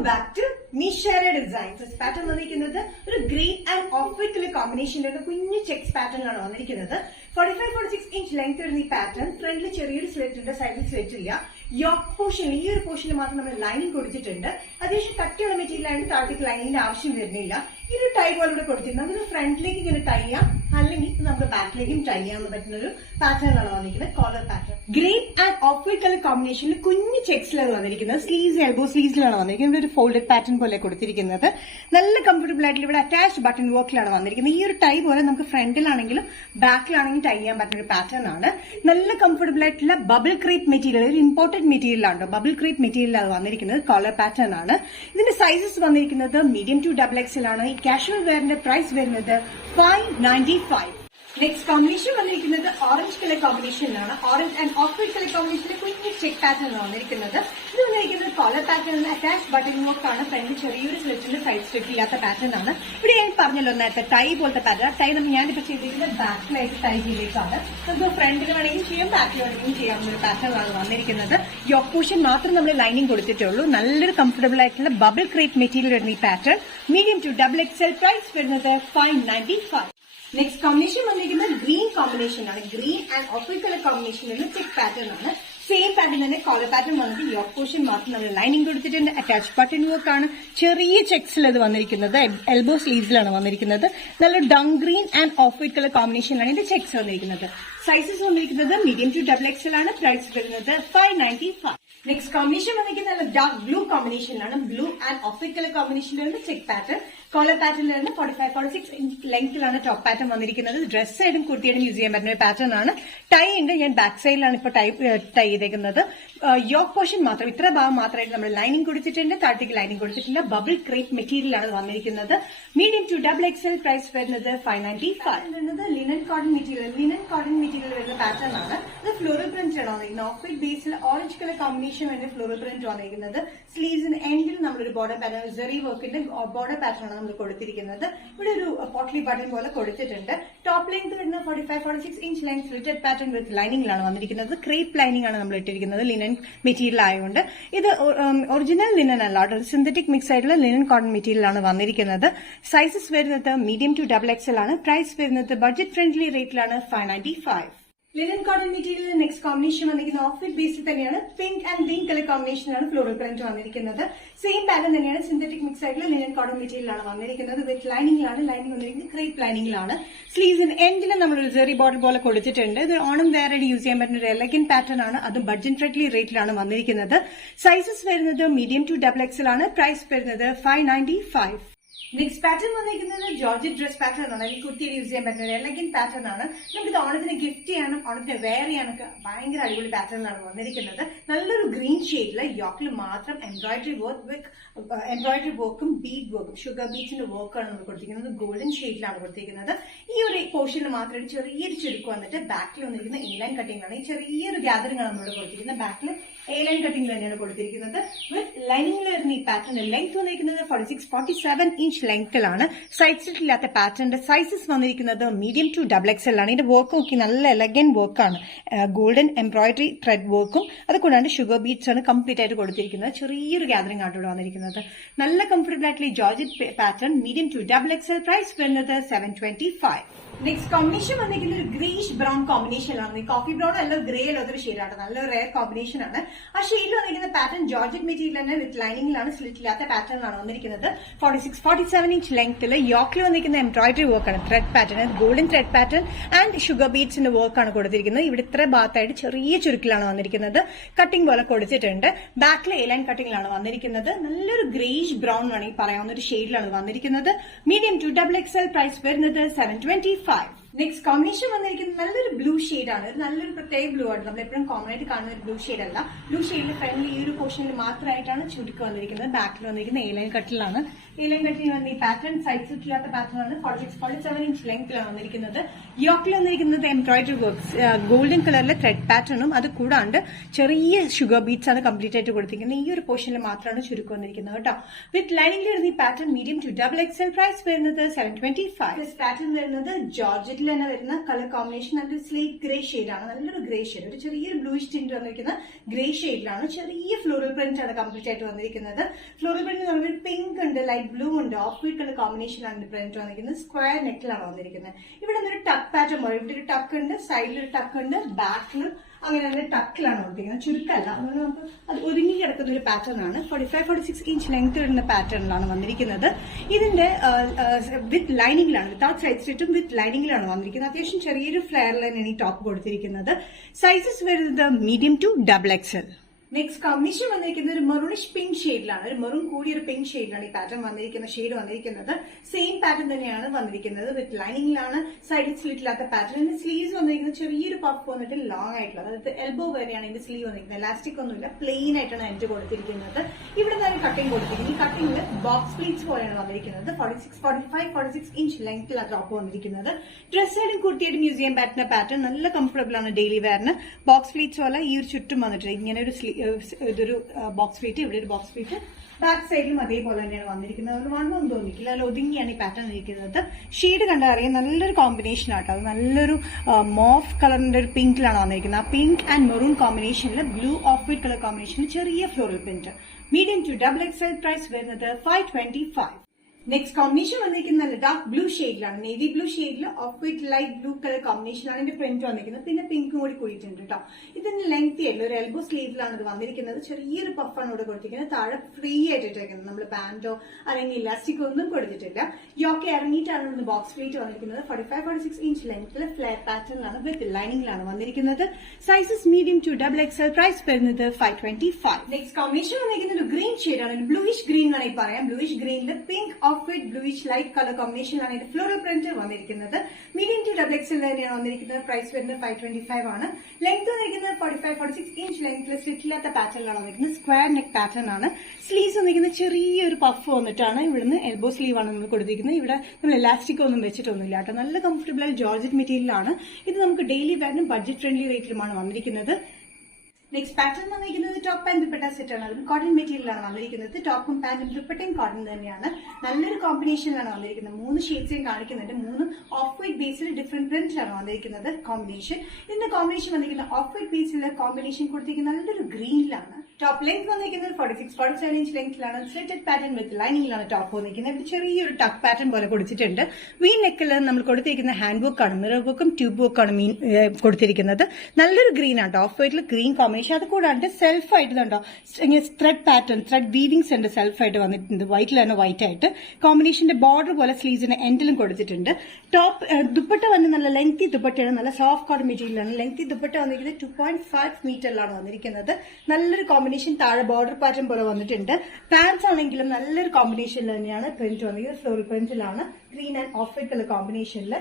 Welcome back to Nishera designs. Pattern വന്നിരിക്കുന്നത് ഒരു green and off white കോമ്പിനേഷനിലുള്ള കുഞ്ഞു ചെക്സ് പാറ്റേണിലാണ് വന്നിരിക്കുന്നത്. 45-46 ഇഞ്ച് ലെങ്ത് വരുന്ന ഈ പാറ്റേൺ ഫ്രണ്ടിൽ ചെറിയൊരു സ്ലിറ്റ് ഉണ്ട്, സൈഡിൽ സ്ലിറ്റ് ഇല്ല. യോക്ക് പോർഷനിൽ ഈ ഒരു പോർഷനിൽ മാത്രം നമ്മൾ ലൈനിങ് കൊടുത്തിട്ടുണ്ട്. അത്യാവശ്യം കട്ടിയുള്ള മെറ്റീരിയൽ ആയിട്ട് താഴത്തേക്ക് ലൈനിന്റെ ആവശ്യം വരുന്നില്ല. ഈ ഒരു ടൈ പോലെ ഇവിടെ കൊടുത്തിട്ടുണ്ട്. നമുക്ക് ഫ്രണ്ടിലേക്ക് ഇങ്ങനെ ടൈ ചെയ്യാം, അല്ലെങ്കിൽ നമുക്ക് ബാക്കിലേക്കും ടൈ ചെയ്യാൻ പറ്റുന്ന ഒരു പാറ്റേണിലാണ് വന്നിരിക്കുന്നത്. Collar pattern green and off white colour കോമ്പിനേഷനിൽ കുഞ്ഞു ചെക്സിലാണ് വന്നിരിക്കുന്നത്. സ്ലീവ്സ് എൽബോ സ്ലീവ്സിലാണ് വന്നിരിക്കുന്നത്. ഒരു ഫോൾഡഡ് പാറ്റേൺ പോലെ കൊടുത്തിരിക്കുന്നത്. നല്ല കംഫർട്ടബിൾ ആയിട്ട് ഇവിടെ അറ്റാച്ച് ബട്ടൺ വർക്കിലാണ് വന്നിരിക്കുന്നത്. ഈ ഒരു ടൈ പോലെ നമുക്ക് ഫ്രണ്ടിലാണെങ്കിലും ബാക്കിലാണെങ്കിലും ടൈ ചെയ്യാൻ പറ്റുന്ന ഒരു പാറ്റേൺ ആണ്. നല്ല കംഫർട്ടബിൾ ആയിട്ടുള്ള ബബിൾ ക്രീപ്പ് മെറ്റീരിയൽ, ഒരു ഇമ്പോർട്ടന്റ് മെറ്റീരിയൽ ആണ്. ബബിൾ ക്രീപ്പ് മെറ്റീരിയൽ അത് വന്നിരിക്കുന്നത്. കോളർ പാറ്റേൺ ആണ്. ഇതിന്റെ സൈസസ് വന്നിരിക്കുന്നത് മീഡിയം ടു ഡബിൾ എക്സൽ ആണ്. ഈ കാഷ്വൽ വെയറിന്റെ പ്രൈസ് വരുന്നത് 595. നെക്സ്റ്റ് കോമ്പിനേഷൻ വന്നിരിക്കുന്നത് ഓറഞ്ച് കളർ കോമ്പിനേഷനിലാണ്. Orange and off white colour കോമ്പിനേഷനിൽ കുഞ്ഞു ചെക്ക് പാറ്റേൺ വന്നിരിക്കുന്നത്. ഇത് വന്നിരിക്കുന്നത് collar pattern attach button work ആണ്. ഫ്രണ്ട് ചെറിയൊരു സ്ലിറ്റിന്റെ സൈഡ് സ്ലിറ്റ് ഇല്ലാത്ത പാറ്റേൺ ആണ്. ഇവിടെ ഞാൻ പറഞ്ഞല്ലോ നേരത്തെ ടൈ പോലത്തെ പാറ്റേൺ. ടൈ ഞാനിപ്പോ ചെയ്തിരിക്കുന്നത് ബാക്കിലായിട്ട് ടൈ ചെയ്തേക്കാണ്. നമുക്ക് ഫ്രണ്ടിൽ വേണമെങ്കിലും ചെയ്യാം, ബാക്കിൽ വേണമെങ്കിലും ചെയ്യാവുന്ന ഒരു പാറ്റേൺ ആണ് വന്നിരിക്കുന്നത്. യോക്ക് പോർഷൻ മാത്രം നമ്മൾ ലൈനിങ് കൊടുത്തിട്ടുള്ളൂ. നല്ലൊരു കംഫർട്ടബിൾ ആയിട്ടുള്ള ബബിൾ ക്രീപ്പ് മെറ്റീരിയൽ വരുന്ന ഈ pattern medium to double XL. Price വരുന്നത് 595. നെക്സ്റ്റ് കോമ്പിനേഷൻ വന്നിരിക്കുന്നത് ഗ്രീൻ കോമ്പിനേഷൻ ആണ്. Green and off white colour കോമ്പിനേഷനിലുള്ള ചെക്ക് പാറ്റേൺ ആണ്. സെയിം പാറ്റേൺ തന്നെ കോളർ പാറ്റേൺ വന്നിട്ട് യോക്ക് പോർഷൻ മാത്രം നമ്മൾ ലൈനിങ് കൊടുത്തിട്ടുണ്ട്. അറ്റാച്ച് ബട്ടൺ വർക്ക് ആണ്. ചെറിയ ചെക്സിൽ ഇത് വന്നിരിക്കുന്നത്. എൽബോ സ്ലീവ്സിലാണ് വന്നിരിക്കുന്നത്. നല്ല dung green and off white colour കോമ്പിനേഷനിലാണ് ഇതിന്റെ ചെക്സ് വന്നിരിക്കുന്നത്. സൈസസ് വന്നിരിക്കുന്നത് മീഡിയം ടു ഡബിൾ എക്സൽ ആണ്. പ്രൈസ് വരുന്നത് 595. നെക്സ്റ്റ് കോമ്പിനേഷൻ വന്നിരിക്കുന്നത് നല്ല ഡാർക്ക് ബ്ലൂ കോമ്പിനേഷനിലാണ്. Blue and off white colour കോമ്പിനേഷനിലാണ് ചെക്ക് പാറ്റേൺ. കോളർ പാറ്റേണിലാണ് 45-46 ഇഞ്ച് ലെങ്ത്തിലാണ് ടോപ്പ് പാറ്റേൺ വന്നിരിക്കുന്നത്. ഡ്രസ് സൈഡും കുർത്തിയായിട്ടും യൂസ് ചെയ്യാൻ പറ്റുന്ന ഒരു പാറ്റേൺ ആണ്. ടൈ ഉണ്ട്. ഞാൻ ബാക്ക് സൈഡിലാണ് ഇപ്പോൾ ടൈ ചെയ്തേക്കുന്നത്. യോക്ക് പോർഷൻ മാത്രം, ഇത്ര ഭാഗം മാത്രമായിട്ട് നമ്മൾ ലൈനിങ് കൊടുത്തിട്ടുണ്ട്. താഴത്തേക്ക് ലൈനിങ് കൊടുത്തിട്ടില്ല. ബബിൾ ക്രീപ്പ് മെറ്റീരിയൽ ആണ് വന്നിരിക്കുന്നത്. Medium to double XL. Price വരുന്നത് 595. വരുന്നത് linen cotton material. Linen cotton material വരുന്ന പാറ്റേൺ ആണ്. ഇത് ഫ്ലോറൽ പ്രിന്റ് ആണ് വന്നിരിക്കുന്നത്. ഓഫ് വൈറ്റ് ബേസിൽ ഓറഞ്ച് കളർ കോമ്പിനേഷൻ വരുന്ന ഫ്ലോറൽ പ്രിന്റ് വന്നിരിക്കുന്നത്. സ്ലീവ്സിന് എൻഡിൽ നമ്മളൊരു ബോർഡർ പാറ്റേൺ, സെറി വർക്കിന്റെ ബോർഡർ പാറ്റേൺ ആണ് നമ്മൾ കൊടുത്തിരിക്കുന്നത്. ഇവിടെ ഒരു പോട്ട്ലി ബട്ടൺ പോലെ കൊടുത്തിട്ടുണ്ട്. ടോപ്പ് ലെങ്ത് വരുന്ന 45-46 inch length slitted pattern with ലൈനിങ്ങിലാണ് വന്നിരിക്കുന്നത്. ക്രേപ്പ് ലൈനിങ് ആണ് നമ്മൾ ഇട്ടിരിക്കുന്നത്. ലിനൻ മെറ്റീരിയൽ ആയതുകൊണ്ട് ഇത് ഒറിജിനൽ ലിനൻ അല്ല, സിന്തറ്റിക് മിക്സ് ആയിട്ടുള്ള ലിനൻ കോട്ടൺ മെറ്റീരിയൽ ആണ് വന്നിരിക്കുന്നത്. സൈസസ് വരുന്നത് മീഡിയം ടു ഡബിൾ എക്സൽ ആണ്. പ്രൈസ് വരുന്നത് ബഡ്ജറ്റ് ഫ്രണ്ട്ലി റേറ്റിലാണ് 595. Linen cotton material next combination വന്നിരിക്കുന്നത് ഓഫ് വൈറ്റ് ബേസിൽ തന്നെയാണ്. പിങ്ക് ആൻഡ് ഗ്രീൻ കളർ കോമ്പിനേഷനാണ് ഫ്ലോറൽ പ്രിന്റ് വന്നിരിക്കുന്നത്. സെയിം പാറ്റേൺ തന്നെയാണ്. സിന്തറ്റിക് മിക്സ് ആയിട്ടുള്ള ലിനൻ കോട്ടൺ മെറ്റീരിയലാണ് വന്നിരിക്കുന്നത്. വിത്ത് ലൈനിങ്ങിലാണ്. ലൈനിങ് വന്നിരിക്കുന്നത് ക്രേപ്പ് ലൈനിങ്ങിലാണ്. സ്ലീവ്സിന് എൻഡിൽ നമ്മൾ ഒരു ജെറി ബോർഡർ പോലെ കൊടുത്തിട്ടുണ്ട്. ഇത് ഓണം വേറെ യൂസ് ചെയ്യാൻ പറ്റുന്ന ഒരു എലഗൻ പാറ്റേൺ ആണ്. അത് ബഡ്ജറ്റ് ഫ്രണ്ട്ലി റേറ്റിലാണ് വന്നിരിക്കുന്നത്. സൈസസ് വരുന്നത് മീഡിയം ടു ഡബിൾ എക്സൽ ആണ്. പ്രൈസ് വരുന്നത് 595. നെക്സ്റ്റ് പാറ്റേൺ വന്നിരിക്കുന്നത് ജോർജറ്റ് ഡ്രസ് പാറ്റേൺ ആണ്. ഈ കുർത്തിയിൽ യൂസ് ചെയ്യാൻ പറ്റുന്ന ഒരു എലഗൻ പാറ്റേൺ ആണ്. നമുക്കിത് ഓണത്തിന് ഗിഫ്റ്റ് ചെയ്യാനും ഓണത്തിന് വെയർ ചെയ്യാനൊക്കെ ഭയങ്കര അടിപൊളി പാറ്റേണിലാണ് വന്നിരിക്കുന്നത്. നല്ലൊരു ഗ്രീൻ ഷെയ്ഡില് യോക്കിൽ മാത്രം എംബ്രോയിഡറി വർക്കും ബീഡ് വർക്കും ഷുഗർ ബീഡ്സിന്റെ വർക്കാണ് നമ്മൾ കൊടുത്തിരിക്കുന്നത്. ഗോൾഡൻ ഷെയ്ഡിലാണ് കൊടുത്തിരിക്കുന്നത്. ഈ ഒരു പോർഷനിൽ മാത്രം ചെറിയൊരു ചുരുക്കം വന്നിട്ട് ബാക്കിൽ വന്നിരിക്കുന്ന എ ലൈൻ കട്ടിംഗ് ആണ്. ഈ ചെറിയൊരു ഗ്യാതറിംഗ് ആണ് നമ്മൾ കൊടുത്തിരിക്കുന്നത്. ബാക്കിൽ എ ലൈൻ കട്ടിംഗ് തന്നെയാണ് കൊടുത്തിരിക്കുന്നത്. വിത്ത് ലൈനിങ്ങിൽ വരുന്ന ഈ പാറ്റേൺ ലെങ്ത് വന്നിരിക്കുന്നത് 46-47 ഇഞ്ച് ലെങ്ത്തിലാണ്. സൈഡ് സ്ലിറ്റ് ഇല്ലാത്ത പാറ്റേണിന്റെ സൈസസ് വന്നിരിക്കുന്നത് മീഡിയം ടു ഡബിൾ എക്സൽ ആണ്. ഇതിന്റെ വർക്ക് നോക്കി നല്ല എലഗൻ വർക്കാണ്. ഗോൾഡൻ എംബ്രോയിഡറി ത്രെഡ് വർക്കും അതുകൊണ്ടാണ് ഷുഗർ ബീഡ്സ് ആണ് കംപ്ലീറ്റ് ആയിട്ട് കൊടുത്തിരിക്കുന്നത്. ചെറിയൊരു ഗ്യാതറിംഗ് ആണ് ഇവിടെ വന്നിരിക്കുന്നത്. നല്ല കംഫർട്ടബിൾ ആയിട്ടുള്ള georgette pattern medium to double XL. Price വരുന്നത് 725. നെക്സ്റ്റ് കോമ്പിനേഷൻ വന്നിരിക്കുന്ന ഒരു ഗ്രീഷ് ബ്രൗൺ കോമ്പിനേഷനിലാണ്. കോഫി ബ്രൗൺ അല്ല, ഗ്രേ അല്ലാത്തൊരു ഷെയ്ഡാണ്. നല്ലൊരു റെയർ കോമ്പിനേഷൻ ആണ്. ആ ഷെയ്ഡിൽ വന്നിരിക്കുന്ന പാറ്റേൺ ജോർജറ്റ് മെറ്റീരിയൽ തന്നെ വിത്ത് ലൈനിങ്ങിലാണ്. സ്ലിറ്റ് ഇല്ലാത്ത പാറ്റേണിലാണ് വന്നിരിക്കുന്നത്. 46-47 ഇഞ്ച് ലെങ്ത്തിൽ യോക്കിൽ വന്നിരിക്കുന്ന എംബ്രോയിഡറി വർക്കാണ്. Thread pattern, golden thread pattern and sugar ബീഡ്സിന്റെ വർക്കാണ് കൊടുത്തിരിക്കുന്നത്. ഇവിടെ ഇത്ര ഭാഗത്തായിട്ട് ചെറിയ ചുരുക്കിലാണ് വന്നിരിക്കുന്നത്. കട്ടിംഗ് പോലെ കൊടുത്തിട്ടുണ്ട്. ബാക്കിൽ എ ലൈൻ കട്ടിംഗിലാണ് വന്നിരിക്കുന്നത്. നല്ലൊരു ഗ്രേഷ് ബ്രൗൺ വേണമെങ്കിൽ പറയാവുന്ന ഒരു ഷെയ്ഡിലാണ് വന്നിരിക്കുന്നത്. Medium to double XL. Price വരുന്നത് 725. നെക്സ്റ്റ് കോമ്പിനേഷൻ വന്നിരിക്കുന്നത് നല്ലൊരു ബ്ലൂ ഷെയ്ഡാണ്. നല്ലൊരു പ്രത്യേക ബ്ലൂ ആണ്. നമ്മൾ എപ്പോഴും കോമൺ ആയിട്ട് കാണുന്ന ഒരു ബ്ലൂ ഷെയ്ഡ് അല്ല. ബ്ലൂ ഷെയ്ഡിൽ ഫ്രണ്ടിൽ ഈ ഒരു പോർഷനിൽ മാത്രമായിട്ടാണ് ചുരുക്കം വന്നിരിക്കുന്നത്. ബാക്കിൽ വന്നിരിക്കുന്ന എ ലൈൻ കട്ടിലാണ്. എ ലൈൻ കട്ടിൽ വന്ന ഈ പാറ്റേൺ സൈഡ് സ്ലിറ്റ് ഇല്ലാത്ത പാറ്റേൺ ആണ്. 46-47 ഇഞ്ച് ലെങ്ത്തിലാണ് വന്നിരിക്കുന്നത്. യോക്കിൽ വന്നിരിക്കുന്നത് എംബ്രോയിഡറി വർക്ക്സ് ഗോൾഡൻ കളറിലെ ത്രെഡ് പാറ്റേണും അത് കൂടാണ്ട് ചെറിയ ഷുഗർ ബീഡ്സ് ആണ് കംപ്ലീറ്റ് ആയിട്ട് കൊടുത്തിരിക്കുന്നത്. ഈ ഒരു പോർഷനിൽ മാത്രമാണ് ചുരുക്കം വന്നിരിക്കുന്നത് കേട്ടോ. വിത്ത് ലൈനിങ്ങിൽ വരുന്ന ഈ pattern medium to double XL. Price വരുന്നത് 725. പാറ്റേൺ വരുന്നത് ജോർജറ്റ് വൈറ്റിൽ തന്നെ വരുന്ന കളർ കോമ്പിനേഷൻ നല്ലൊരു സ്ലേറ്റ് ഗ്രേ ഷെയ്ഡാണ്, നല്ലൊരു ഗ്രേ ഷെയ്ഡ്, ഒരു ചെറിയൊരു ബ്ലൂയിഷ് ടിന്റ് വന്നിരിക്കുന്ന ഗ്രേ ഷെയ്ഡിലാണ്. ചെറിയ ഫ്ലോറൽ പ്രിന്റ് ആണ് കംപ്ലീറ്റ് ആയിട്ട് വന്നിരിക്കുന്നത്. ഫ്ലോറൽ പ്രിന്റ് എന്ന് പറയുമ്പോൾ പിങ്ക് ഉണ്ട്, ലൈറ്റ് ബ്ലൂ ഉണ്ട്, ഓഫ് വൈറ്റ് കളർ കോമ്പിനേഷനാണ് പ്രിന്റ് വന്നിരിക്കുന്നത്. സ്ക്വയർ നെക്കിലാണ് വന്നിരിക്കുന്നത്. ഇവിടെ ഒരു ടക്ക് പാറ്റേൺ പോലെ ഇവിടെ ഒരു ടക്ക് ഉണ്ട്, സൈഡിൽ ഒരു ടക്ക് ഉണ്ട്, ബാക്കിൽ അങ്ങനെ തന്നെ ടക്കിലാണ് വന്നിരിക്കുന്നത്, ചുരുക്കല്ല. അതുകൊണ്ട് നമുക്ക് അത് ഒതുങ്ങി കിടക്കുന്ന ഒരു പാറ്റേൺ ആണ്. 45-46 ഇഞ്ച് ലെങ്ത് വരുന്ന പാറ്റേണിലാണ് വന്നിരിക്കുന്നത്. ഇതിന്റെ വിത്ത് ലൈനിങ്ങിലാണ്, വിത്തൗട്ട് സൈഡ് സ്ലിറ്റും വിത്ത് ലൈനിങ്ങിലാണ് വന്നിരിക്കുന്നത്. അത്യാവശ്യം ചെറിയൊരു ഫ്ലെയറിൽ തന്നെയാണ് ഈ ടോപ്പ് കൊടുത്തിരിക്കുന്നത്. സൈസസ് വരുന്നത് medium to XXL. Next combination വന്നിരിക്കുന്നത് ഒരു മെറൂണിഷ് പിങ്ക് ഷെയ്ഡിലാണ്, ഒരു മെറൂൺ കൂടിയ ഒരു പിങ്ക് ഷെയ്ഡിലാണ് ഈ പാറ്റേൺ വന്നിരിക്കുന്ന ഷെയ്ഡ് വന്നിരിക്കുന്നത്. സെയിം പാറ്റേൺ തന്നെയാണ് വന്നിരിക്കുന്നത്, വിത്ത് ലൈനിങ്ങിലാണ്, സൈഡിൽ സ്ലിറ്റ് ഇല്ലാത്ത പാറ്റേൺ. ഇതിന്റെ സ്ലീവ്സ് വന്നിരിക്കുന്നത് ചെറിയൊരു പഫ് വന്നിട്ട് ലോങ് ആയിട്ടുള്ളത്, അതായത് എൽബോ വരെയാണ് ഇതിന്റെ സ്ലീവ് വന്നിരിക്കുന്നത്. എലാസ്റ്റിക് ഒന്നുമില്ല, പ്ലെയിൻ ആയിട്ടാണ് എൻഡ് കൊടുത്തിരിക്കുന്നത്. ഇവിടെ തന്നെ കട്ടിംഗ് കൊടുത്തിരിക്കുന്നത്. ഈ കട്ടിംഗിൽ ബോക്സ് പ്ലീറ്റ്സ് പോലെയാണ് വന്നിരിക്കുന്നത്. 45-46 ഇഞ്ച് ലെങ്ത്തിലാണ് ടോപ്പ് വന്നിരിക്കുന്നത്. ഡ്രസ് ആയിട്ടും കുർത്തിയായിട്ടും യൂസ് ചെയ്യാൻ പറ്റുന്ന പാറ്റേൺ, നല്ല കംഫർട്ടബിൾ ആണ് ഡെയിലി വെയറിന്. ബോക്സ് പ്ലീറ്റ്സ് പോലെ ഈ ഒരു ചുറ്റും വന്നിട്ട് ഇങ്ങനെ ഒരു ഇതൊരു ബോക്സ് പ്ലീറ്റ്, ഇവിടെ ഒരു ബോക്സ് പ്ലീറ്റ്, ബാക്ക് സൈഡിലും അതേപോലെ തന്നെയാണ് വന്നിരിക്കുന്നത്. അതുകൊണ്ട് വണ്ണൊന്നും തോന്നിക്കില്ല, അതിൽ ഒതുങ്ങിയാണ് ഈ പാറ്റേൺ ഇരിക്കുന്നത്. ഷെയ്ഡ് കണ്ടറിയാം, നല്ലൊരു കോമ്പിനേഷൻ ആട്ടോ. അത് നല്ലൊരു മോഫ് കളറിന്റെ ഒരു പിങ്കിലാണ് വന്നിരിക്കുന്നത്. ആ പിങ്ക് ആൻഡ് മെറൂൺ കോമ്പിനേഷനിൽ ബ്ലൂ ഓഫ് വൈറ്റ് കളർ കോമ്പിനേഷനിൽ ചെറിയ floral print. Medium to XXL. Price വരുന്നത് 525. നെക്സ്റ്റ് കോമ്പിനേഷൻ വന്നിരിക്കുന്നത് നല്ല ഡാർക്ക് ബ്ലൂ ഷെയ്ഡിലാണ്, നേവി ബ്ലൂ ഷെയ്ഡിൽ off white light blue colour കോമ്പിനേഷനാണ് ഇതിന്റെ പ്രിന്റ് വന്നിരിക്കുന്നത്. പിന്നെ പിങ്കും കൂടി കൂടിയിട്ടുണ്ട് കേട്ടോ. ഇതിന്റെ ലെങ്തി ആയിട്ടുള്ള ഒരു എൽബോ സ്ലീവിലാണ് ഇത് വന്നിരിക്കുന്നത്. ചെറിയൊരു പഫാണ് ഇവിടെ കൊടുത്തിരിക്കുന്നത്. താഴെ ഫ്രീ ആയിട്ടിരിക്കുന്നത്, നമ്മൾ പാന്റോ അല്ലെങ്കിൽ ഇലാസ്റ്റിക്കോ ഒന്നും കൊടുത്തിട്ടില്ല. യോക്കെ ഇറങ്ങിയിട്ടാണ് ഇന്ന് ബോക്സ് പ്ലീറ്റ് വന്നിരിക്കുന്നത്. 45-46 ഇഞ്ച് ലെങ്ത്തിൽ ഫ്ലെയർ പാറ്റേണിലാണ് വിത്ത് ലൈനിങ്ങിലാണ് വന്നിരിക്കുന്നത്. Sizes medium to XXL. Price വരുന്നത് 525. നെക്സ്റ്റ് കോമ്പിനേഷൻ വന്നിരിക്കുന്നത് ഒരു ഗ്രീൻ ഷെയ്ഡാണ്, ഒരു ബ്ലൂയിഷ് ഗ്രീൻ വേണമെങ്കിൽ പറയാം. ബ്ലൂയിഷ് ഗ്രീനിൽ pink off white bluish light colour കോമ്പിനേഷനാണ് ഇതിന്റെ ഫ്ലോറൽ പ്രിന്റ് വന്നിരിക്കുന്നത്. മീഡിയം ടു XXL തന്നെയാണ് വന്നിരിക്കുന്നത്. പ്രൈസ് വരുന്നത് 525 ആണ്. ലെങ്ത് വന്നിരിക്കുന്നത് 45-46 ഇഞ്ച് ലെങ്ത്തിൽ സ്ലിറ്റ് ഇല്ലാത്ത പാറ്റേണിലാണ് വന്നിരിക്കുന്നത്. സ്ക്വയർ നെക്ക് പാറ്റേൺ ആണ്. സ്ലീവ്സ് വന്നിരിക്കുന്നത് ചെറിയൊരു പഫ് വന്നിട്ടാണ്. ഇവിടുന്ന് എൽബോ സ്ലീവ് ആണ് നമ്മൾ കൊടുത്തിരിക്കുന്നത്. ഇവിടെ നമ്മൾ ഇലാസ്റ്റിക് ഒന്നും വെച്ചിട്ടൊന്നുമില്ല കേട്ടോ. നല്ല കംഫർട്ടബിൾ ആയി ജോർജറ്റ് മെറ്റീരിയലാണ്. ഇത് നമുക്ക് ഡെയിലി വെയറിനും ബഡ്ജറ്റ് ഫ്രണ്ട്ലി റേറ്റിലുമാണ് വന്നിരിക്കുന്നത്. നെക്സ്റ്റ് പാറ്റേൺ വന്നിരിക്കുന്നത് ടോപ്പ് ആൻഡ് ദുപ്പട്ട സെറ്റ് ആണ്. അതും കോട്ടൺ മെറ്റീരിയലാണ് വന്നിരിക്കുന്നത്. ടോപ്പും പാന്റും ദുപ്പട്ടയും കോട്ടൺ തന്നെയാണ്. നല്ലൊരു കോമ്പിനേഷനിലാണ് വന്നിരിക്കുന്നത്. 3 ഷെയ്ഡ്സും കാണിക്കുന്നുണ്ട്. 3 ഓഫ് വൈറ്റ് ബേസിൽ ഡിഫറെന്റ് പ്രിന്റിലാണ് വന്നിരിക്കുന്നത് കോമ്പിനേഷൻ. ഇതിന്റെ കോമ്പിനേഷൻ വന്നിരിക്കുന്നത് ഓഫ് വൈറ്റ് ബേസിൽ കോമ്പിനേഷൻ കൊടുത്തിരിക്കുന്നത് നല്ലൊരു ഗ്രീനിലാണ്. ടോപ്പ് ലെങ്ത് വന്നിരിക്കുന്നത് 46-47 ഇഞ്ച് ലെങ്ത്തിലാണ്. സ്ലിറ്റഡ് പാറ്റേൺ വിത്ത് ലൈനിങ്ങിലാണ് ടോപ്പ് വന്നിരിക്കുന്നത്. ഇവിടെ ചെറിയൊരു ടക്ക് പാറ്റേൺ പോലെ കൊടുത്തിട്ടുണ്ട്. വി നെക്കിൽ നമ്മൾ കൊടുത്തിരിക്കുന്ന ഹാൻഡ് വർക്കാണ്, മിറർ വർക്കും ട്യൂബ് വർക്കാണ് കൊടുത്തിരിക്കുന്നത്. നല്ലൊരു ഗ്രീൻ ആണ്. ഓഫ് വൈറ്റിൽ ഗ്രീൻ കോമ്പിനേഷൻ. അത് കൂടാണ്ട് സെൽഫ് ആയിട്ട് ഇതുണ്ടോ ത്രെഡ് പാറ്റേൺ, ത്രെഡ് വീവിങ്സ് ഉണ്ട് സെൽഫായിട്ട് വന്നിട്ടുണ്ട്. വൈറ്റിൽ തന്നെ വൈറ്റ് ആയിട്ട് കോമ്പിനേഷന്റെ ബോർഡർ പോലെ സ്ലീവ്സിന്റെ എൻഡിലും കൊടുത്തിട്ടുണ്ട്. ടോപ്പ് ദുപ്പട്ട വന്ന് നല്ല ലെങ്തി ദുപ്പട്ടയാണ്, നല്ല സോഫ്റ്റ് കോട്ടൺ മെറ്റീരിയലാണ്. ലെങ്തി ദുപ്പട്ട വന്നിരിക്കുന്നത് 2.5 മീറ്ററിലാണ് വന്നിരിക്കുന്നത്. നല്ലൊരു കോമ്പിനേഷൻ, താഴെ ബോർഡർ പാറ്റേൺ പോലെ വന്നിട്ടുണ്ട്. പാൻസ് ആണെങ്കിലും നല്ലൊരു കോമ്പിനേഷനിൽ തന്നെയാണ് പ്രിന്റ് വന്നിരിക്കുന്നത്. ഫ്ലോറൽ പ്രിന്റിലാണ്, green and off white colour കോമ്പിനേഷനിൽ.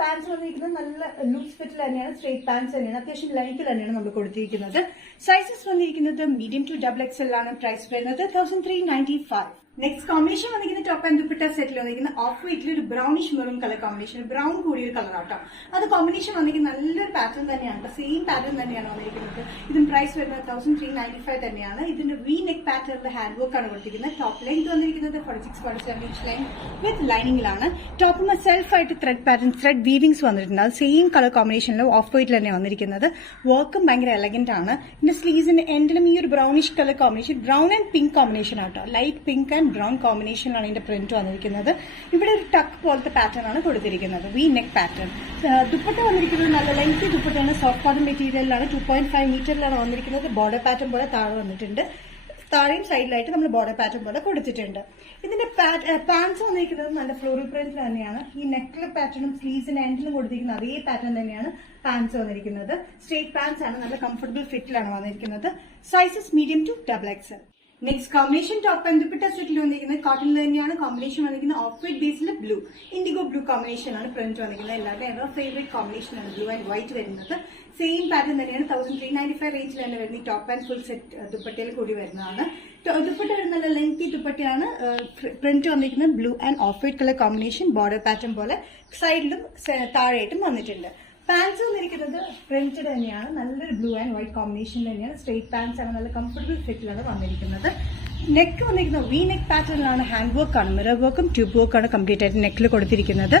പാൻസ് വന്നിരിക്കുന്നത് നല്ല ലൂസ് ഫിറ്റിൽ തന്നെയാണ്, സ്ട്രേറ്റ് പാൻസ് തന്നെയാണ്. അത്യാവശ്യം ലെങ്ത്തിൽ തന്നെയാണ് നമ്മൾ കൊടുത്തിരിക്കുന്നത്. സൈസസ് വന്നിരിക്കുന്നത് മീഡിയം ടു XXL ആണ്. പ്രൈസ് വരുന്നത് 1395. നെക്സ്റ്റ് കോമ്പിനേഷൻ വന്നിരിക്കുന്ന ടോപ്പ് ആൻഡ് ദുപ്പട്ട സെറ്റിൽ വന്നിരിക്കുന്ന ഓഫ് വൈറ്റിൽ ഒരു brownish maroon colour combination, brown കൂടിയൊരു കളർ ആട്ടോ. അത് കോമ്പിനേഷൻ വന്നിരിക്കുന്ന നല്ലൊരു പാറ്റേൺ തന്നെയാണ്. സെയിം പാറ്റേൺ തന്നെയാണ് വന്നിരിക്കുന്നത്. ഇതിന് പ്രൈസ് വരുന്നത് 1395 തന്നെയാണ്. ഇതിന്റെ വി നെക്ക് പാറ്റേണിന്റെ ഹാൻഡ് വർക്ക് ആണ് കൊടുത്തിരിക്കുന്നത്. ടോപ്പ് ലെങ്ത് വന്നിരിക്കുന്നത് 46-47 ഇഞ്ച് ലെങ്ത് വിത്ത് ലൈനിങ്ങിലാണ്. ടോപ്പിൽ സെൽഫ് ആയിട്ട് ത്രെഡ് പാറ്റേൺ, ത്രെഡ് വീവിങ്സ് വന്നിട്ടുണ്ട്. അത് സെയിം കളർ കോമ്പിനേഷനിൽ ഓഫ് വൈറ്റിൽ തന്നെ വന്നിരിക്കുന്നത്. വർക്കും ഭയങ്കര എലഗന്റ് ആണ്. ഇതിന്റെ സ്ലീവ്സിന്റെ എൻഡിലും ഈ ഒരു brownish colour combination, brown and pink combination ആട്ടോ. ലൈറ്റ് പിങ്ക് ആൻഡ് ബ്രൗൺ കോമ്പിനേഷനിലാണ് ഇതിന്റെ പ്രിന്റ് വന്നിരിക്കുന്നത്. ഇവിടെ ഒരു ടക്ക് പോലത്തെ പാറ്റേൺ ആണ് കൊടുത്തിരിക്കുന്നത്, വി നെക്ക് പാറ്റേൺ. ദുപ്പട്ട വന്നിരിക്കുന്നത് നല്ല ലെങ്തി ദുപ്പട്ടയാണ്, സോഫ്റ്റ് കോട്ടൺ മെറ്റീരിയലാണ്. 2.5 മീറ്ററിലാണ് വന്നിരിക്കുന്നത്. ബോർഡർ പാറ്റേൺ പോലെ താഴെ വന്നിട്ടുണ്ട്. താഴെയും സൈഡിലായിട്ട് നമ്മൾ ബോർഡർ പാറ്റേൺ പോലെ കൊടുത്തിട്ടുണ്ട്. ഇതിന്റെ പാൻസ് വന്നിരിക്കുന്നത് നല്ല ഫ്ലോറൽ പ്രിന്റ് തന്നെയാണ്. ഈ നെക്കിലെ പാറ്റേണും സ്ലീവ്സിന്റെ എൻഡിലും കൊടുത്തിരിക്കുന്ന അതേ പാറ്റേൺ തന്നെയാണ് പാൻസ് വന്നിരിക്കുന്നത്. സ്ട്രേറ്റ് പാൻസ് ആണ്, നല്ല കംഫർട്ടബിൾ ഫിറ്റിലാണ് വന്നിരിക്കുന്നത്. Sizes medium to XXL. Next combination top and dupatta സെറ്റിൽ വന്നിരിക്കുന്നത് കോട്ടൺ തന്നെയാണ്. കോമ്പിനേഷൻ വന്നിരിക്കുന്നത് ഓഫ് വൈറ്റ് ബേസിൽ ബ്ലൂ, ഇൻഡിഗോ ബ്ലൂ കോമ്പിനേഷനാണ് പ്രിന്റ് വന്നിരിക്കുന്നത്. എല്ലാവരുടെയും എവർ ഫേവറേറ്റ് കോമ്പിനേഷനാണ് ബ്ലൂ ആൻഡ് വൈറ്റ് വരുന്നത്. സെയിം പാറ്റേൺ തന്നെയാണ്. 1395 റേഞ്ചിൽ തന്നെ വരുന്ന ടോപ്പ് ആൻഡ് ഫുൾ സെറ്റ് ദുപ്പട്ടയിൽ കൂടി വരുന്നതാണ്. ദുപ്പട്ട നല്ല ലെങ്തി ദുപ്പട്ടയാണ്. പ്രിന്റ് വന്നിരിക്കുന്നത് blue and off white colour combination, border pattern പോലെ സൈഡിലും താഴെയായിട്ടും വന്നിട്ടുണ്ട്. പാൻസ് വന്നിരിക്കുന്നത് പ്രിന്റഡ് തന്നെയാണ്. നല്ലൊരു ബ്ലൂ ആൻഡ് വൈറ്റ് കോമ്പിനേഷൻ തന്നെയാണ്. സ്ട്രേറ്റ് പാൻസ് ആണ്, നല്ല കംഫർട്ടബിൾ ഫിറ്റിലാണ് വന്നിരിക്കുന്നത്. നെക്ക് വന്നിരിക്കുന്നത് വി നെക്ക് പാറ്റേണിലാണ്. ഹാൻഡ് വർക്കാണ്, മിറർ വർക്കും ട്യൂബ് വർക്കാണ് കംപ്ലീറ്റ് ആയിട്ട് നെക്കിൽ കൊടുത്തിരിക്കുന്നത്.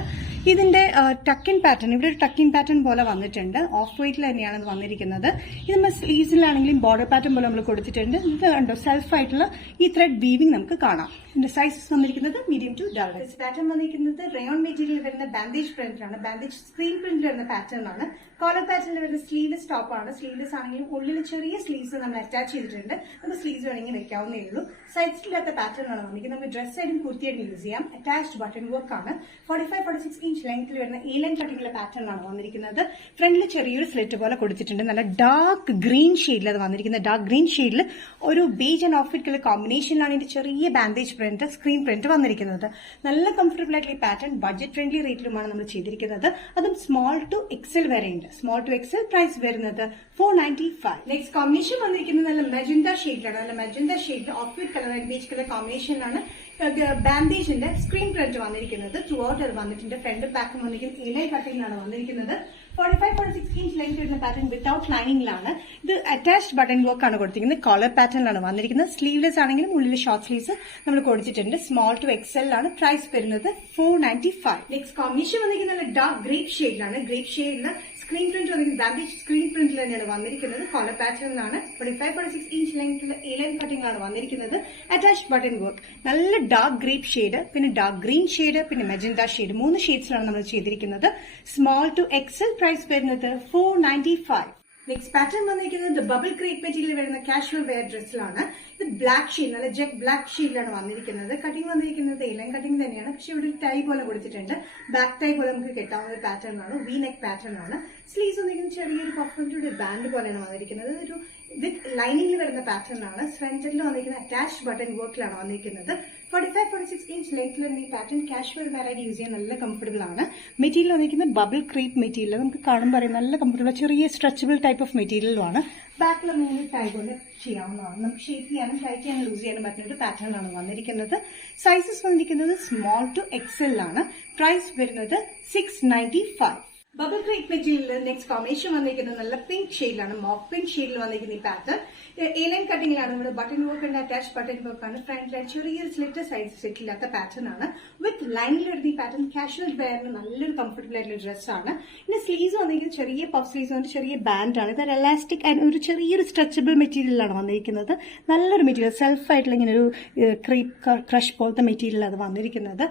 ഇതിന്റെ ടക്കിൻ പാറ്റേൺ, ഇവിടെ ഒരു ടക്കിൻ പാറ്റേൺ പോലെ വന്നിട്ടുണ്ട്. ഓഫ് വൈറ്റിൽ തന്നെയാണ് ഇത് വന്നിരിക്കുന്നത്. ഇത് നമ്മൾ സ്ലീവ്സിലാണെങ്കിലും ബോർഡർ പാറ്റേൺ പോലെ നമ്മൾ കൊടുത്തിട്ടുണ്ട്. ഇത് കണ്ടോ, സെൽഫ് ആയിട്ടുള്ള ഈ ത്രെഡ് വീവിംഗ് നമുക്ക് കാണാം. ഇതിന്റെ സൈസസ് വന്നിരിക്കുന്നത് മീഡിയം ടു ഡബിൾ. പാറ്റേൺ വന്നിരിക്കുന്നത് റയോൺ മെറ്റീരിയൽ വരുന്ന ബാൻഡേജ് പ്രിന്റാണ്. ബാൻഡേജ് സ്ക്രീൻ പ്രിന്റ് വരുന്ന പാറ്റേൺ ആണ്. കോളർ പാറ്റേണിൽ വരുന്ന സ്ലീവ്ലെസ് ടോപ്പ് ആണ്. സ്ലീവ്ലെസ് ആണെങ്കിലും ഉള്ളിൽ ചെറിയ സ്ലീവ്സ് നമ്മൾ അറ്റാച്ച് ചെയ്തിട്ടുണ്ട്. നമുക്ക് സ്ലീവ്സ് വേണമെങ്കിൽ വെക്കാവുന്നേ ഉള്ളൂ. സൈഡ്സില്ലാത്ത പാറ്റേൺ ആണ് വന്നിരിക്കുന്നത്. നമുക്ക് ഡ്രസ് ആയിട്ടും കുർത്തിയായിട്ടും യൂസ് ചെയ്യാം. അറ്റാച്ച്ഡ് ബട്ടൺ വർക്ക് ആണ്. 45-46 ഇഞ്ച് ലെങ്ത്തിൽ വരുന്ന എ ലൈൻ കട്ടിംഗുള്ള പാറ്റേൺ ആണ് വന്നിരിക്കുന്നത്. ഫ്രണ്ടിൽ ചെറിയൊരു സ്ലിറ്റ് പോലെ കൊടുത്തിട്ടുണ്ട്. നല്ല ഡാർക്ക് ഗ്രീൻ ഷെയ്ഡിൽ അത് വന്നിരിക്കുന്നത്. ഡാർക്ക് ഗ്രീൻ ഷെയ്ഡിൽ ഒരു beige and off white colour കോമ്പിനേഷനിലാണ് ഇതിന്റെ ചെറിയ ബാൻഡേജ് പ്രിന്റ്, സ്ക്രീൻ പ്രിന്റ് വന്നിരിക്കുന്നത്. നല്ല കംഫർട്ടബിൾ ആയിട്ടുള്ള ഈ പാറ്റേൺ ബഡ്ജറ്റ് ഫ്രണ്ട്ലി റേറ്റിലുമാണ് നമ്മൾ ചെയ്തിരിക്കുന്നത്. അതും സ്മോൾ ടു എക്സൽ വരെ ഉണ്ട്. സ്മോൾ ടു എക്സൽ പ്രൈസ് വരുന്നത് 495. നെക്സ്റ്റ് കോമ്പിനേഷൻ വന്നിരിക്കുന്നത് നല്ല മെജന്ത ഷെയ്ഡിലാണ്. നല്ല മെജന്ത ഷെയ്ഡിൽ off white colour and beige colour കോമ്പിനേഷനിലാണ് ബാൻഡേജിന്റെ സ്ക്രീൻ പ്രിന്റ് വന്നിരിക്കുന്നത്. ത്രൂ ഔട്ട് അത് വന്നിട്ടുണ്ട്. ഫ്രണ്ട് ബാക്കും വന്നിരിക്കുന്നത് എ ലൈൻ കട്ടിംഗിലാണ് വന്നിരിക്കുന്നത്. 45-46 ഇഞ്ച് ലെങ്ത് വരുന്ന പാറ്റേൺ വിത്തൌട്ട് ലൈനിങ്ങിലാണ്. ഇത് അറ്റാച്ച്ഡ് ബട്ടൺ വർക്ക് ആണ് കൊടുത്തിരിക്കുന്നത്. കോളർ പാറ്റേണിലാണ് വന്നിരിക്കുന്നത്. സ്ലീവ്ലെസ് ആണെങ്കിലും ഉള്ളിൽ ഷോർട്ട് സ്ലീവ്സ് നമ്മൾ കൊടുത്തിട്ടുണ്ട്. സ്മോൾ ടു എക്സൽ ആണ്. പ്രൈസ് വരുന്നത് 495. നെക്സ്റ്റ് കോമ്പിനേഷൻ വന്നിരിക്കുന്നത് ഡാർക്ക് ഗ്രേപ്പ് ഷെയ്ഡിലാണ്. ഗ്രേപ്പ് ഷെയ്ഡിൽ സ്ക്രീൻ പ്രിന്റ് വന്നിരിക്കുന്നത് ബാൻഡേജ് സ്ക്രീൻ പ്രിന്റിൽ തന്നെയാണ് വന്നിരിക്കുന്നത്. കോളർ പാറ്റേണിലാണ്. 45-46 ഇഞ്ച് ലെങ്ത്തിൽ എ ലൈൻ കട്ടിംഗ് ആണ് വന്നിരിക്കുന്നത്. Attached button work. നല്ല ഡാർക്ക് ഗ്രേപ്പ് ഷെയ്ഡ്, പിന്നെ ഡാർക്ക് ഗ്രീൻ ഷെയ്ഡ്, പിന്നെ മെജന്ത ഷെയ്ഡ്, 3 ഷെയ്ഡ്സിലാണ് നമ്മൾ ചെയ്തിരിക്കുന്നത്. സ്മോൾ ടു എക്സൽ പ്രൈസ് വരുന്നത് 495. നെക്സ്റ്റ് പാറ്റേൺ വന്നിരിക്കുന്നത് ബബിൾ ക്രേപ്പ് മെറ്റീരിയൽ വരുന്ന കാഷ്വൽ വെയർ ഡ്രസ്സിലാണ്. ഇത് ബ്ലാക്ക് ഷെയ്ഡ്, നല്ല ജെറ്റ് ബ്ലാക്ക് ഷെയ്ഡിലാണ് വന്നിരിക്കുന്നത്. കട്ടിംഗ് വന്നിരിക്കുന്നത് എല്ലാം കട്ടിംഗ് തന്നെയാണ്. പക്ഷെ ഇവിടെ ഒരു ടൈ പോലെ കൊടുത്തിട്ടുണ്ട്. ബാക്ക് ടൈ പോലെ നമുക്ക് കെട്ടാവുന്ന ഒരു പാറ്റേൺ ആണ്. വി നെക്ക് പാറ്റേൺ ആണ്. സ്ലീവ്സ് വന്നിരിക്കുന്നത് ചെറിയൊരു പഫിന്റെ ബാൻഡ് പോലെയാണ് വന്നിരിക്കുന്നത്. ഒരു വിത്ത് ലൈനിങ്ങിൽ വരുന്ന പാറ്റേൺ ആണ്. ഫ്രണ്ടിൽ വന്നിരിക്കുന്ന അറ്റാച്ച്ഡ് ബട്ടൺ വർക്കിലാണ് വന്നിരിക്കുന്നത്. 45-46 ഇഞ്ച് ലെങ്ത്തിൽ വരുന്ന ഈ പാറ്റേൺ കാഷ്വൽ വെയറായിട്ട് യൂസ് ചെയ്യാൻ നല്ല കംഫർട്ടബിൾ ആണ്. മെറ്റീരിയൽ വന്നിരിക്കുന്നത് ബബിൾ ക്രേപ്പ് മെറ്റീരിയൽ. നമുക്ക് കാണുമ്പോൾ അറിയാം നല്ല കംഫർട്ടബിൾ, ചെറിയ സ്ട്രെച്ചബിൾ ടൈപ്പ് ഓഫ് മെറ്റീരിയലുമാണ്. ബാക്കിൽ 3 ടൈ കൊണ്ട് ചെയ്യാവുന്നതാണ്. നമുക്ക് ഷേപ്പ് ചെയ്യാനും ടൈറ്റ് ചെയ്യാനും യൂസ് ചെയ്യാനും പറ്റുന്ന ഒരു പാറ്റേൺ ആണ് വന്നിരിക്കുന്നത്. സൈസസ് വന്നിരിക്കുന്നത് സ്മോൾ ടു എക്സൽ ആണ്. പ്രൈസ് വരുന്നത് 695. Bubble crepe material next combination വന്നിരിക്കുന്നത് നല്ല പിങ്ക് ഷെയ്ഡിലാണ്. മോഫ് പിങ്ക് ഷെയ്ഡിൽ വന്നിരിക്കുന്ന ഈ പാറ്റേൺ എ ലൈൻ കട്ടിംഗിലാണ്. നമ്മുടെ ബട്ടൺ വർക്ക് ഉണ്ട്. അറ്റാച്ച് ബട്ടൺ വർക്ക് ആണ്. ഫ്രണ്ടിൽ ചെറിയൊരു സ്ലിറ്റ്, സൈഡ് സ്ലിറ്റ് ഇല്ലാത്ത പാറ്റേൺ ആണ്. വിത്ത് ലൈനിൽ വരുന്ന ഈ പാറ്റേൺ കാഷ്വൽ വെയറിന് നല്ലൊരു കംഫർട്ടബിൾ ആയിട്ടുള്ള ഡ്രസ്സാണ്. പിന്നെ സ്ലീവ്സ് വന്നിരിക്കുന്നത് ചെറിയ പഫ് സ്ലീവ്സ് കൊണ്ട് ചെറിയ ബാൻഡ് ആണ്. ഇത് എലാസ്റ്റിക് ആൻഡ് ഒരു ചെറിയൊരു സ്ട്രെച്ചബിൾ മെറ്റീരിയലാണ് വന്നിരിക്കുന്നത്. നല്ലൊരു മെറ്റീരിയൽ, സെൽഫ് ആയിട്ടുള്ള ഇങ്ങനെ ഒരു ക്രീപ്പ് ക്രഷ് പോലത്തെ മെറ്റീരിയൽ അത് വന്നിരിക്കുന്നത്.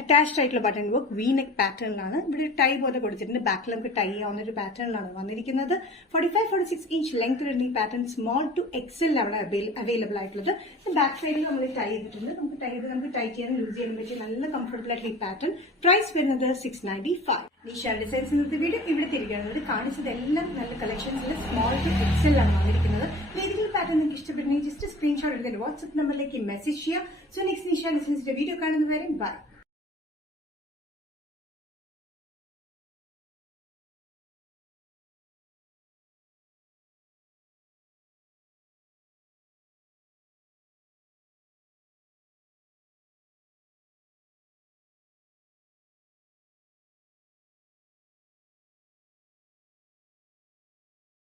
അറ്റാച്ച്ഡ് ആയിട്ടുള്ള ബട്ടൺ വർക്ക് വി നെക്ക് പാറ്റേണിലാണ്. ഇവിടെ ടൈ പോലെ കൊടുത്തിട്ടുണ്ട്. ബാക്കിൽ നമുക്ക് ടൈ ആവുന്ന ഒരു പാറ്റേണിലാണ് വന്നിരിക്കുന്നത്. 45-46 ഇഞ്ച് ലെങ്ത് വരുന്ന ഈ പാറ്റേൺ സ്മോൾ ടു എക്സലിലാണ് അവൈലബിൾ ആയിട്ടുള്ളത്. ബാക്ക് സൈഡിൽ നമ്മൾ ടൈ ചെയ്തിട്ടുണ്ട്. നമുക്ക് ടൈറ്റ് ചെയ്യാനും യൂസ് ചെയ്യാനും പറ്റിയ നല്ല കംഫർട്ടബിൾ ആയിട്ടുള്ള ഈ പാറ്റേൺ. പ്രൈസ് വരുന്നത് 695. നിഷ ഡിസൈൻസ് ഇന്നത്തെ വീഡിയോ ഇവിടെ തിരികെയാണ്. കാണിച്ചതെല്ലാം നല്ല കളക്ഷൻസിൽ സ്മോൾ ടു എക്സലിലാണ് വന്നിരിക്കുന്നത്. ഏതെങ്കിലും പാറ്റേൺ നിങ്ങൾക്ക് ഇഷ്ടപ്പെടുന്നെങ്കിൽ ജസ്റ്റ് സ്ക്രീൻഷോട്ട് എടുത്തിട്ട് വാട്സ്ആപ്പ് നമ്പറിലേക്ക് മെസ്സേജ് ചെയ്യാം. സോ നെക്സ്റ്റ് നിഷ ഡിസൈൻസിന്റെ വീഡിയോ കാണുന്നവരെ ബൈ.